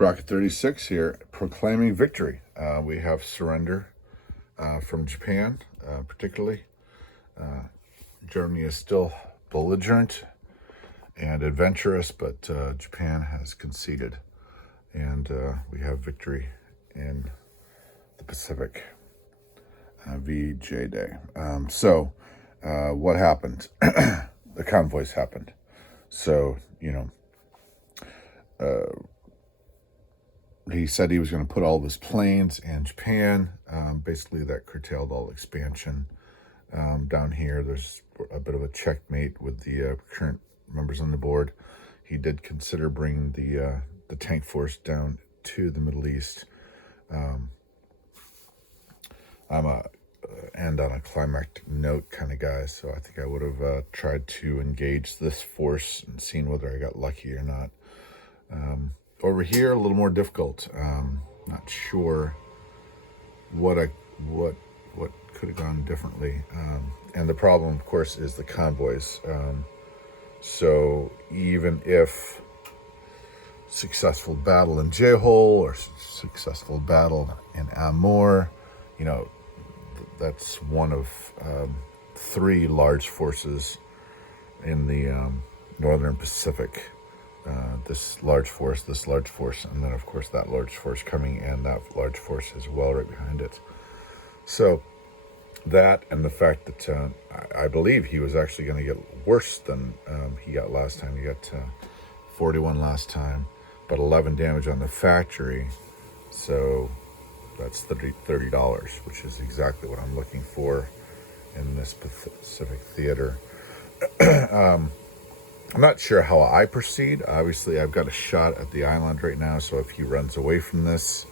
crockett36 here, proclaiming victory. We have surrender from Japan, particularly. Germany is still belligerent and adventurous, but Japan has conceded, and we have victory in the Pacific. VJ Day. What happened? The convoys happened. So, he said he was going to put all of his planes in Japan. Basically, that curtailed all expansion. Down here, there's a bit of a checkmate with the current members on the board. He did consider bringing the tank force down to the Middle East. I'm a end on a climactic note kind of guy, so I think I would have tried to engage this force and seen whether I got lucky or not. Over here, a little more difficult. Not sure what could have gone differently. And the problem, of course, is the convoys. So even if successful battle in J-Hole or successful battle in Amur, that's one of three large forces in the Northern Pacific. This large force, and then, of course, that large force coming, and that large force as well right behind it. So that, and the fact that I believe he was actually going to get worse than he got last time. He got 41 last time, but 11 damage on the factory. So that's $30, which is exactly what I'm looking for in this Pacific theater. I'm not sure how I proceed. Obviously, I've got a shot at the island right now, so if he runs away from this,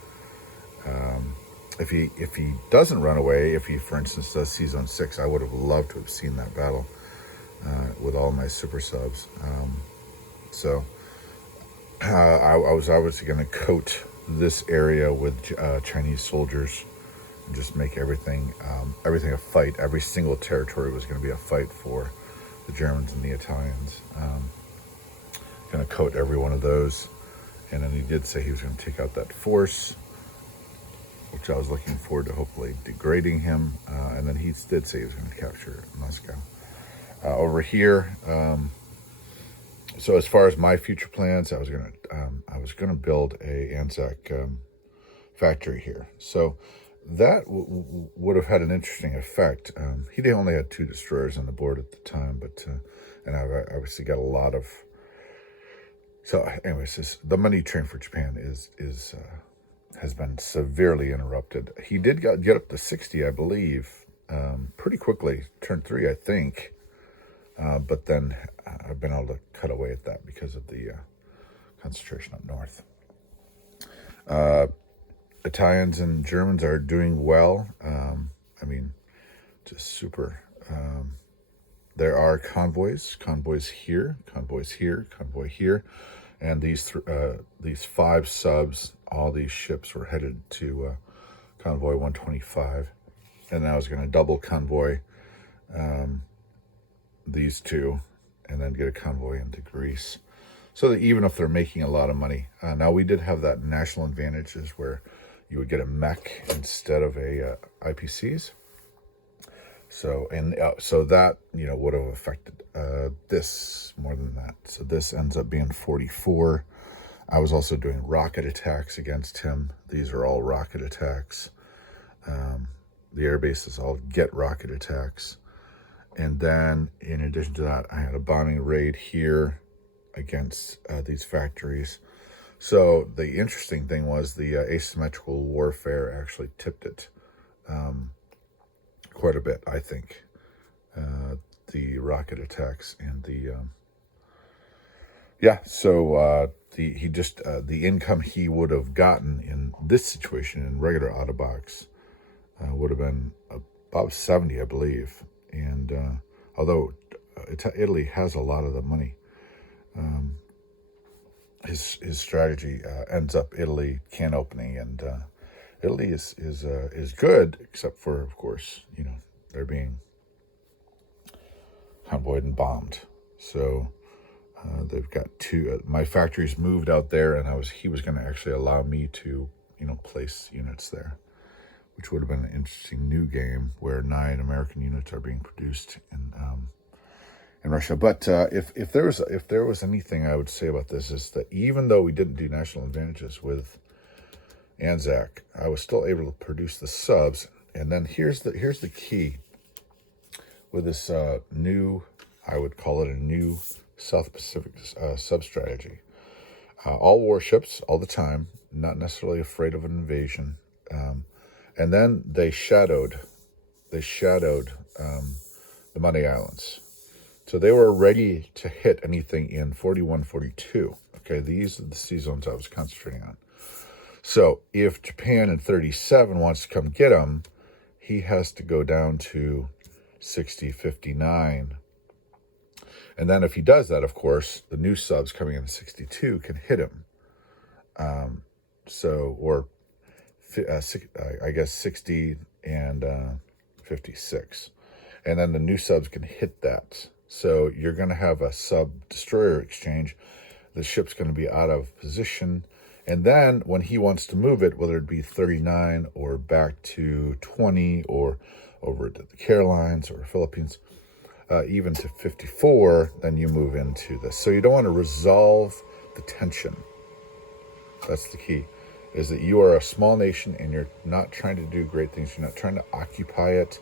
if he doesn't run away, if he, for instance, does Season 6, I would have loved to have seen that battle with all my super subs. I was obviously going to coat this area with Chinese soldiers and just make everything a fight. Every single territory was going to be a fight for the Germans and the Italians. Going to coat every one of those. And then he did say he was going to take out that force, which I was looking forward to hopefully degrading him. And then he did say he was going to capture Moscow. Over here, so as far as my future plans, I was going to build a Anzac factory here. So that would have had an interesting effect. He only had 2 destroyers on the board at the time, but and I've obviously got a lot of. So, anyways, the money train for Japan has been severely interrupted. He did get up to 60, I believe, pretty quickly. Turned 3, I think, but then I've been able to cut away at that because of the concentration up north. Italians and Germans are doing well. Just super. There are convoys here, convoy here, and these 5 subs. All these ships were headed to convoy 125, and I was going to double convoy these 2, and then get a convoy into Greece. So that even if they're making a lot of money, now we did have that national advantages where you would get a mech instead of a IPCs. So that would have affected this more than that. So this ends up being 44. I was also doing rocket attacks against him. These are all rocket attacks. The air bases all get rocket attacks. And then in addition to that, I had a bombing raid here against these factories. So the interesting thing was the asymmetrical warfare actually tipped it quite a bit, I think. The rocket attacks and the the income he would have gotten in this situation in regular Autobox would have been about 70, I believe. And although Italy has a lot of the money, his strategy ends up Italy can opening, and Italy is good, except for, of course, they're being convoyed and bombed. So They've got two. My factory's moved out there, and he was going to actually allow me to, place units there, which would have been an interesting new game where 9 American units are being produced in Russia. But if there was anything I would say about this is that even though we didn't do national advantages with Anzac, I was still able to produce the subs. And then here's the key with this new, I would call it a new South Pacific sub strategy. All warships, all the time, not necessarily afraid of an invasion. And then they shadowed the Monday Islands. So they were ready to hit anything in 41, 42. Okay, these are the sea zones I was concentrating on. So if Japan in 37 wants to come get him, he has to go down to 60, 59. And then if he does that, of course, the new subs coming in 62 can hit him. I guess 60 and 56. And then the new subs can hit that. So you're going to have a sub-destroyer exchange. The ship's going to be out of position. And then when he wants to move it, whether it be 39 or back to 20 or over to the Carolines or Philippines, even to 54, then you move into this. So you don't want to resolve the tension. That's the key, is that you are a small nation and you're not trying to do great things. You're not trying to occupy it.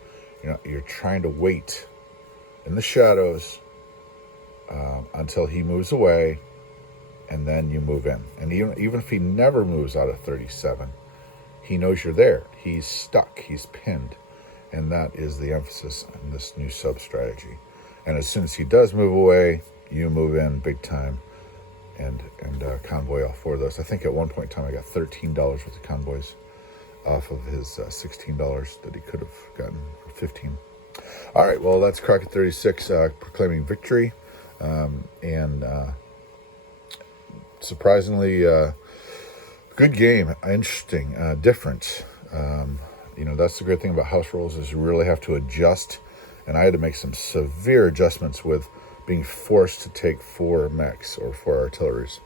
You're trying to wait in the shadows until he moves away, and then you move in. And even if he never moves out of 37, he knows you're there. He's stuck. He's pinned. And that is the emphasis on this new sub strategy. And as soon as he does move away, you move in big time and convoy all 4 of those. I think at one point in time I got $13 worth of convoys off of his $16 that he could have gotten for 15. All right, well, that's crockett36 proclaiming victory. And surprisingly, good game, interesting, different. That's the great thing about house rules is you really have to adjust. And I had to make some severe adjustments with being forced to take 4 mechs or 4 artilleries.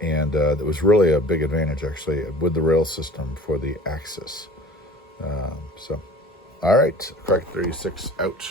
And that was really a big advantage, actually, with the rail system for the Axis. All right, crockett36 out.